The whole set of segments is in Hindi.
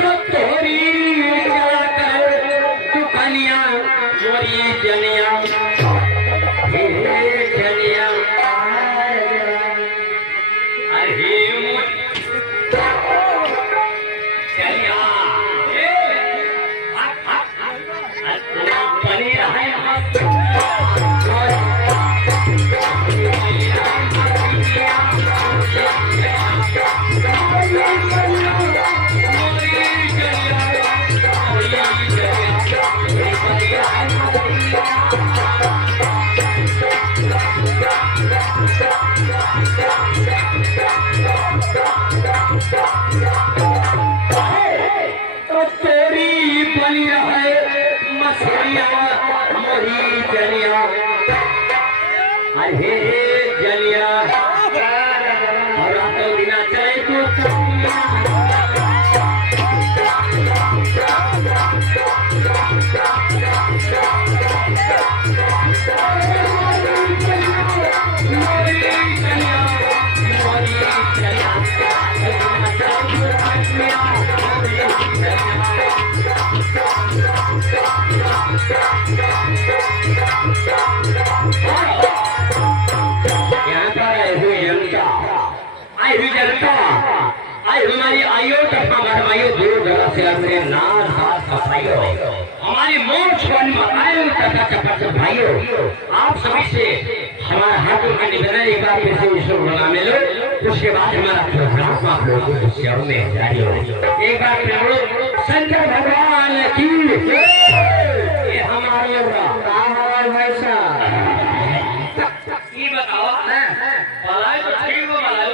तो तोरी क्या कर तू कनिया मोरी जनिया हे जनिया अरे जनिया बनी रहे तो तेरी बनी रहे मछलिया मोरी जलिया अरे जलिया और तो बिना चले तो हमारी आयु हमारी मोक्ष भाइयों आप सभी से हमारा हाथ का निवेदन एक बार फिर से ईश्वर बना में लो उसके बाद हमारा प्रोग्राम आप लोगों को सेवा में जारी हो एक बार फिर लोग शंकर भगवान की ये हमारे भाई साहब ये बताओ बनाए तो ठीक हो बनाओ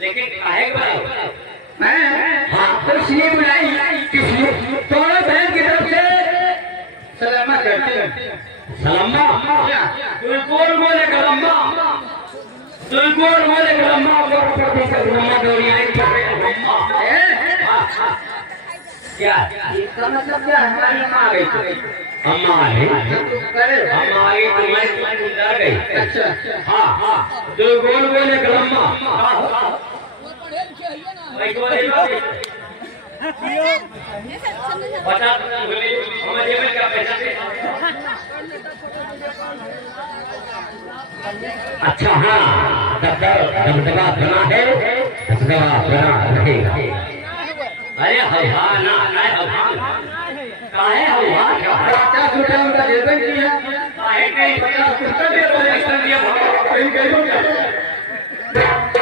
लेकिन काहे बनाओ हाँ तो इसलिए बुलाई किसलिए दोनों बहन की तरफ से सलामा करते हैं सलामा दुलकोर बोले कलम्मा दुलकोर बोले कलम्मा और प्रति कलम्मा दोरिया क्या इसका मतलब क्या हमारी अम्मा आ गई अम्मा आ गई तुम्हारी डर गई अच्छा हाँ दुलकोर बोले कलम्मा अच्छा हाँ दबदबा बना है दबदबा बना रहेगा अरे हवा ना काहे हवा क्या छूटा उनका वेतन किया काहे कहीं 50 दे बोले एक्शन दिया कहीं कहीं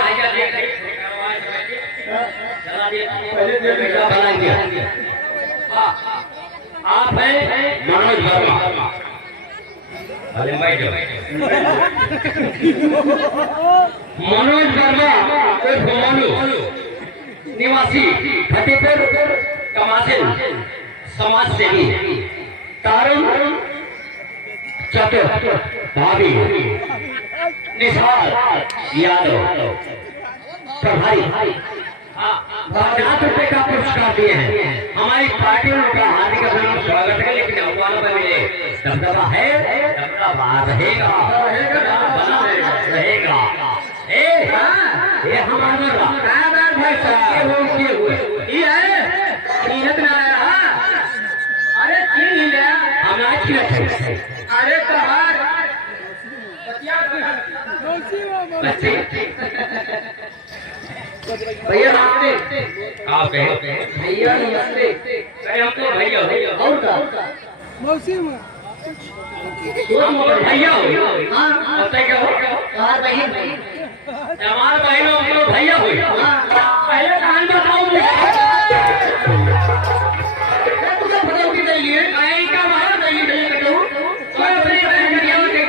आजा देख आप हैं मनोज वर्मा मनोज वर्मा मनु निवासी फतेहपुर कमासिल समाज सेवी तारुण चतुर भाभी निशाल यादव प्रभारी 50 रुपए का पुरस्कार दिए हैं हमारी पार्टी में उनका हार्दिक अभिनंदन स्वागत है लेकिन अवमान पर मिले दबदबा है दबदबा रहेगा रहेगा ये हमारा भाई साहब ये है नीरज नारायण अरे की लिया हम आज की अरे तहार बच्चे भैया नमस्ते आप कहते हैं भैया नमस्ते हमको भैया और का मौसी में भैया हो हां पता क्या हो हमारा बहन हमारा बहन हम लोग भैया हो पहले कहानी बताओ तुझे बताओ कि लिए कहीं का बाहर नहीं दे कटो और अपनी बहन का क्या कहते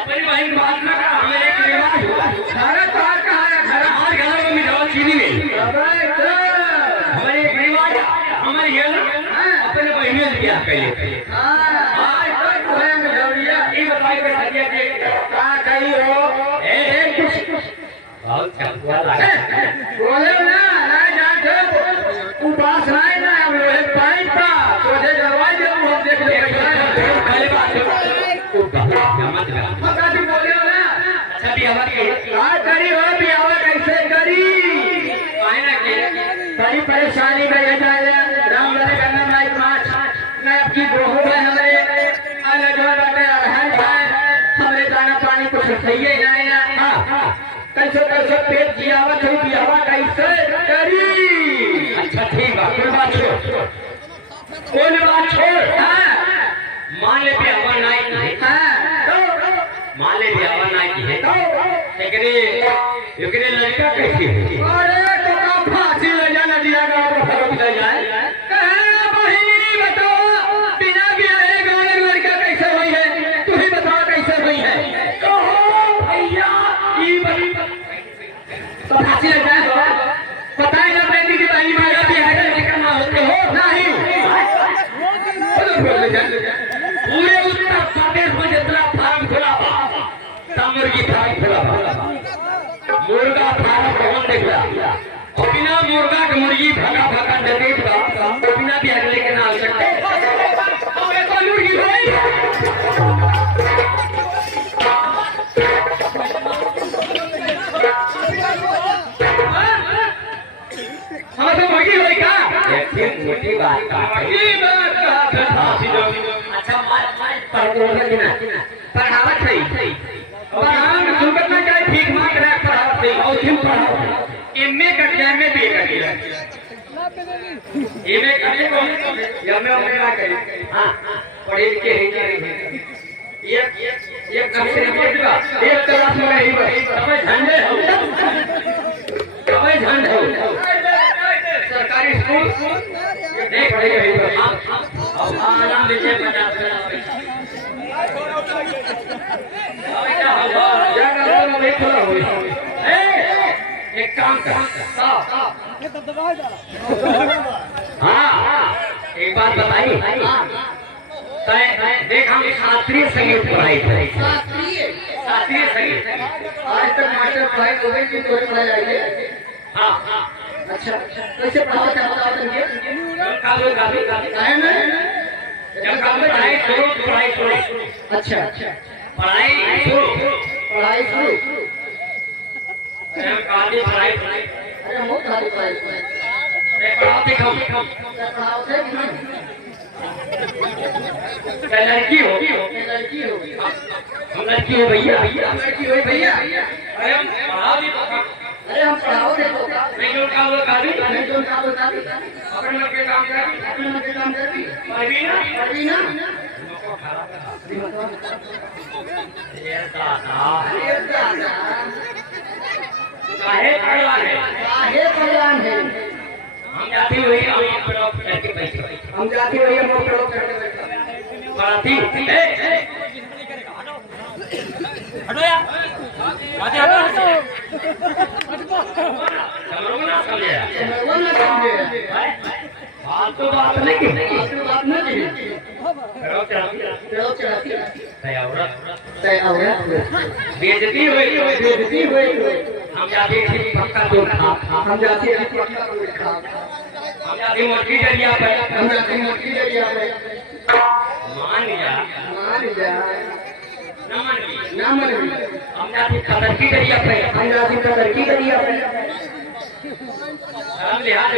अपनी बहन बात ना कर हमें एक रिवाज हुआ सारा तार का घर और घर में मिठाई चीनी में हमारे एक रिवाज हमारे ये अपने बहनों से क्या कहिए हां ये बताइए सरिया जी क्या कही हो एक बहुत क्या लगा बोले ना जाके उपासना ना हम लोग पाई था तुझे दरवाजे जब हम देख ले पहले बात तो बहुत जमा बोले ना अच्छा भी हमारी करी हो भी आवा कैसे कैसे करी बड़ी परेशानी में ये जाए राम लगे गंगा माई माछ मैं आपकी गोहू है हमारे अलग हो बाटे रहन जाए हमारे दाना पानी कुछ सही है ना कैसे कैसे पेट जियावत हो बियावा कैसे करी। अच्छा ठीक है कोई बात छोड़ मान ले बियावा नहीं मान ले बियावा नहीं है लेकिन लड़का कैसी है अरे तो का फांसी ले जाना दिया गाँव को फरोख ले जाए बताओ बिना ब्याहे गाँव लड़का कैसे हुई है तू ही बताओ कैसे हुई है भैया तो फांसी ले जाए बताए ना बेटी की बहनी मारा भी है करना होते हो नहीं पूरे उत्तर प्रदेश में जितना फार्म खुला मुर्गी फार्म खुला मुर्गा फार्म कौन देख रहा और बिना मुर्गा के मुर्गी भगा भगा देख रहा बिना भी अगले के नाम सकते मुर्गी भाई हाँ तो मुर्गी भाई का मोटी बात अच्छा पढ़ावत सही सुनकर ना जाए ठीक मार रहा पढ़ावत सही और क्यों पढ़ाओ एमए कर जाए में बी कर दिया एमए करे को एमए में ना करे हां पढ़े के एक कम से कम एक क्लास में नहीं समय झंडे हो सरकारी स्कूल नहीं पढ़ेगा अब आराम दीजिए 50 एक काम कर हाँ एक बात बताइए देख हम शास्त्रीय संगीत पढ़ाई थे शास्त्रीय संगीत आज तक मास्टर पढ़ाई हो गई तो पढ़ाई जाएगी हाँ अच्छा कैसे पढ़ाओ क्या बताओ तुमको जब पढ़ाई शुरू अच्छा पढ़ाई शुरू पढ़ाई अरे बहुत पढ़ाई पढ़ाते कम पढ़ाते लड़की हो लड़की हो भैया लड़की हो भैया अरे हम पढ़ाओ अरे हम पढ़ाओ दे तो नहीं जो काम वो कर नहीं जो काम वो कर अपन लोग के काम कर पढ़ी ना ये दादा काहे पढ़वान है हम जाती हुई हम प्रयोग करके बैठे हम जाती हुई हम प्रयोग करके बैठे पढ़ाती हटो यार आते हटो समझना समझे फालतू बात नहीं बेइज्जती हुई हम जाते पक्का दूध खा हम जाते मोटी जरिया पे मान जा ना मन हम जाते कदर की जरिया पे हम जाते कदर की जरिया पे शर्म लिहाज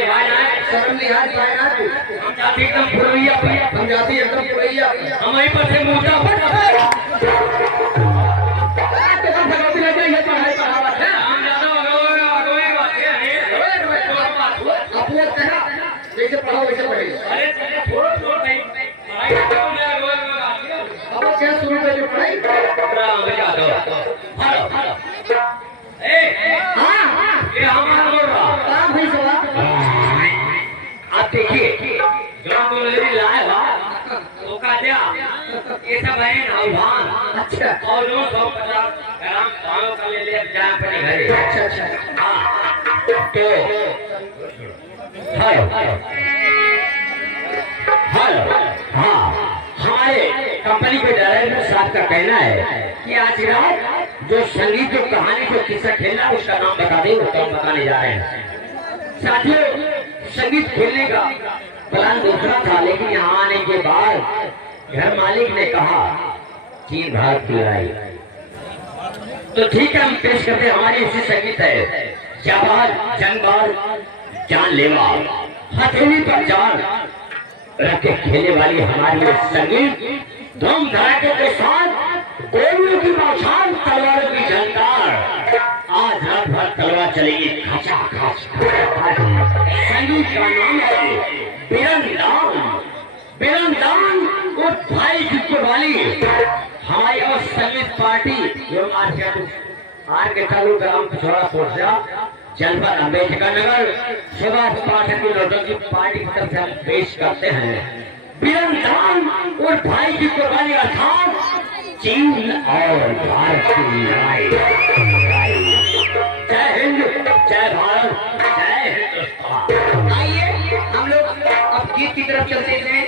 हम जाते एकदम फुरैया पे हम जाते एकदम फुरैया हम वहीं पर से मोटा पर जैसे पढ़ाओ वैसे पढ़ेगा अरे छोड़ नहीं पढ़ाई अब क्या शुरू कर जो पढ़ाई बजा दो हेलो हां ये हमारा बोल रहा हां भाई सवाल आप देखिए जो बोले लाया तो का दिया ये सब है आह्वान अच्छा और जो 150 ग्राम पाव का ले जा अपने घरे अच्छा हां तो हेलो हाँ हमारे कंपनी के डायरेक्टर साहब का कहना है कि आज रात जो संगीत जो कहानी जो किस्सा खेलना उसका नाम बता दें वो कौन बताने जा रहे हैं साथियों संगीत खेलने का प्लान दूसरा था लेकिन यहाँ आने के बाद घर मालिक ने कहा चीन भारत की लड़ाई तो ठीक है हम पेश करते हमारी इसी संगीत है जाबाज, जनबाज, जानलेवा, हथेली पर जान रख के खेलने वाली हमारी ये संगीत धूम धड़ाके के साथ गोलियों की बौछार, तलवारों की झनकार। आज रात भर तलवार चलेगी खचा खच। संगीत का नाम है बिरंदान। बिरंदान उस भाई की कुर्बानी हमारी और संगीत पार्टी जो आर के चालू ग्राम पिछोड़ा पोर्चा जनपद अम्बेडकर नगर सुभाष पाठक की लोगों की पार्टी की तरफ से हम पेश करते हैं बिरंदान और भाई की कुर्बानी अर्थात चीन और भारत की लड़ाई। जय हिंद, जय भारत, जय हिंदुस्तान। आइए हम लोग अब गीत की तरफ चलते हैं।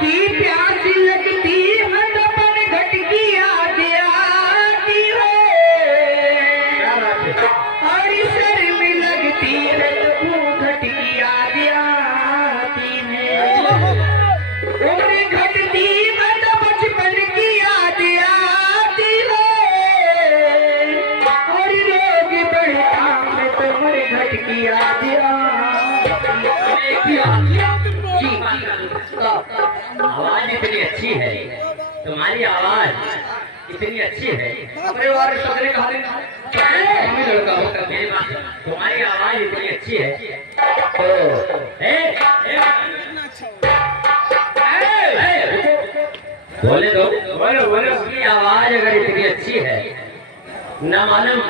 की प्यासी लगती मन घटकी याद आती हो, और सर में लगती है तो घटकी याद आती है। उम्र घटती मन बचपन की याद आती हो, और रोग बढ़ता है तो उम्र घटकी याद आवाज इतनी अच्छी है, तुम्हारी आवाज इतनी अच्छी है। तुम्हारी आवाज इतनी अच्छी है बोले दो, बोलो बोलो। उसकी आवाज अगर इतनी अच्छी है न मालूम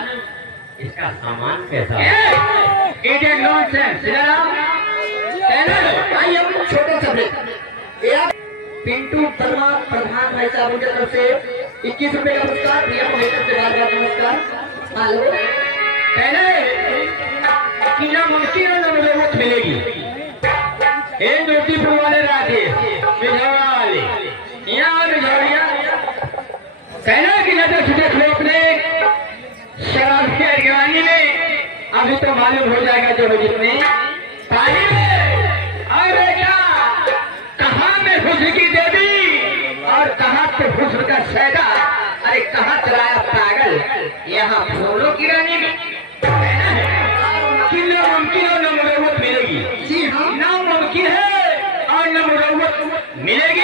इसका सामान कैसा है। छोटे से पिंटू वर्मा प्रधान भाई साहब की तरफ से 21 रुपए का पुरस्कार। प्रिया महेश्वर से बार बार नमस्कार। हेलो, पहले किला मुमकिन नमूत मिलेगी। ये ज्योतिपुर वाले राजेश बिझौड़ा वाले यहाँ बिझौड़िया कहना कि नजर छुटे लोग ने शराब की अगवानी में अभी तो मालूम हो जाएगा जो जितने पानी में। और बेटा कहाँ में हुस्न की देवी और कहाँ पे हुस्न का शैदा, अरे कहाँ चलाया पागल यहाँ फूलों की रानी में। कि नामुमकिन और न मुरव्वत मिलेगी। जी हाँ, नामुमकिन है और न मुरव्वत मिलेगी।